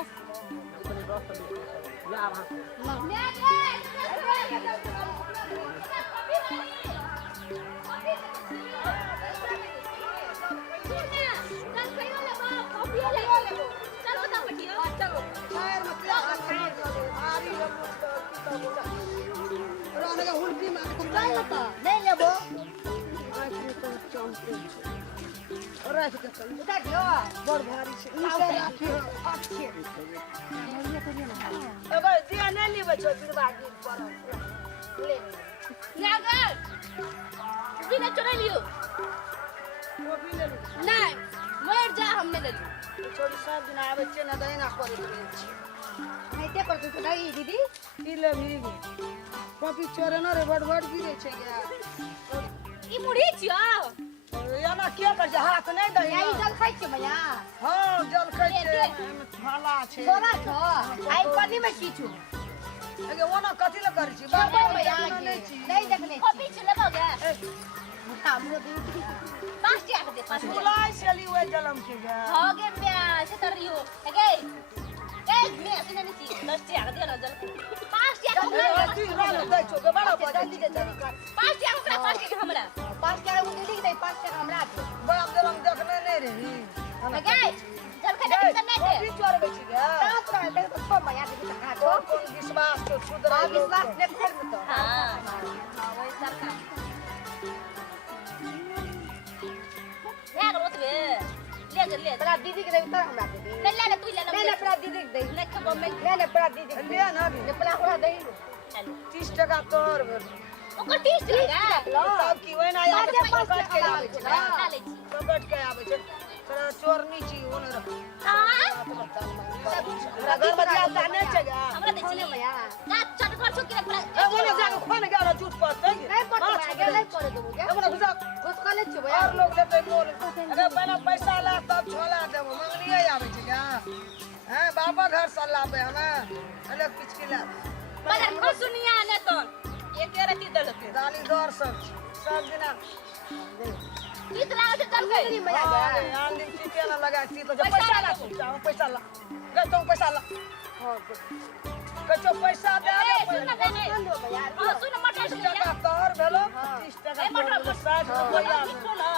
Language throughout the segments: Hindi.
अपने दोस्त या वहां नहीं लेबो बड़ भारी छै ई से राखी अच्छे अब दिया नहीं लेबे छ बिरबागी पर ले नागर बिना चोरा लियो वो भी ले नहीं मर जा हमने ले ली छोरी सब दिन आवे छै ना दैना करे छै खाइते करते तो नहीं दीदी ई ले भी कॉपी चोरे न रे बड़ बड़ गिरे छै यार ई मुड़ी छियो याना के कर हाथ नहीं दई यही जल खाइ छै भैया हां जल खाइ छै थाला छै छोरा छ आई पनी में की छु अगे ओना कथि ल करै छी बाबा भैया नहीं देखले कॉपी छ लेबोगे हमरो दी पास टिया के दे पास बुलाई चली हुए जलम के गे हो गे मैं से तरियो गे ए मैं सुने नहीं सी 10 टिया के दे ना जल पास टिया के तू रोल दे छो गे बड़ा जल्दी दे जल्दी कर पास टिया ओकरा पास टिया हमरा पास टिया को दे दे पास टिया हमरा बड़ा जलम देखने नहीं रही गे जल के दे करने दे कॉपी चोर बेची गे रात रह दे तो छो भैया दे का छो कौन विश्वास के सुधरा विश्वास ने कर में तो हां वही सरकार रोतबे ले बड़ा दीदी के दे उतर हमरा दे ले ले तू ले ले बड़ा दीदी के दे ले खबो में ले बड़ा दीदी के ले ना भी ले बड़ा ओरा दे 30 टका तोर भेल ओकर 30 टका सब की ओना या के पकड़ के आवे छै खा ले छी पकड़ के आवे छै तोरा चोरनी छी ओने रख हां हमरा घर में जाता नहीं छै गे हमरा दे छी भैया ना चटकर छु के पूरा ए ओने जाके खोन गेल झूठ पर दे नहीं पड़ गे नहीं करे देबो गे हमरा बुझा घुस का ले छी भैया और लोग लेते बोल अरे पहले पैसा ला तब छोला देबो मंगलिए आवे छै गे हैं बाबा घर सल्ला पे हमें अलग पिचकी ला मगर को सुनिया ने तो एके रति दलके दाली दौर सब दिना कितना से चल गई भैया गे आंधी टीके ना लगा ती तो पैसा ला पैसा ला गए तो पैसा ला हां कचो पैसा दे रे सुन देने भैया हां सुन मटर 30 टका तोर भेलो 30 टका मटर 60 रुपया किछो ना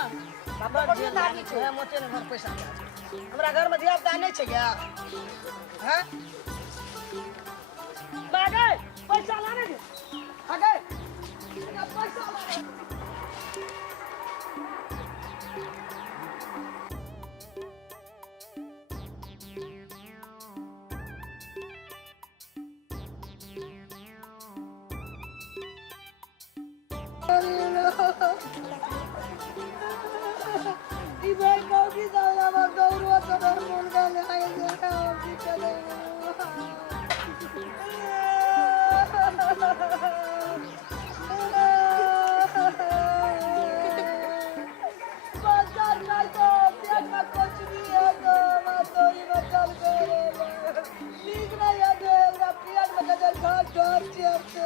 बाबा को दानी छै मोटे ने घर पैसा हमरा घर में धिया पुता नहीं छै गे हैं बागे पैसा लाने दे आगे पैसा लाने ई भाई कौकी जाया मर दौड़वा तो बोल गए आए देखा अभी चले बाजार में तो पेट में कुछ भी है तो मैं तो ही बचल गए ठीक नहीं है जो मेरा पेट में कदर घाट घाट चलते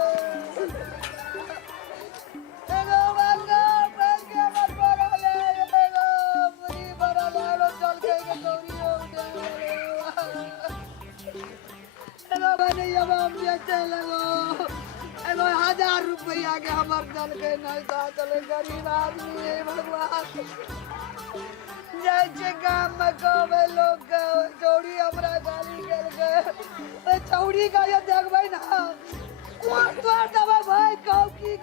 एगो बांगा बांगा मत बड़ा ले एगो पूरी बड़ा लालो चल के गौरी हो गए एगो बने अब हम बेचे लगो एगो 1000 रुपया के हमर दल के नहीं था चले गरीब आदमी है भगवान जय जय गाम में कहबे लोग चौड़ी हमरा गाली कर गए चौड़ी का ये देखबै ना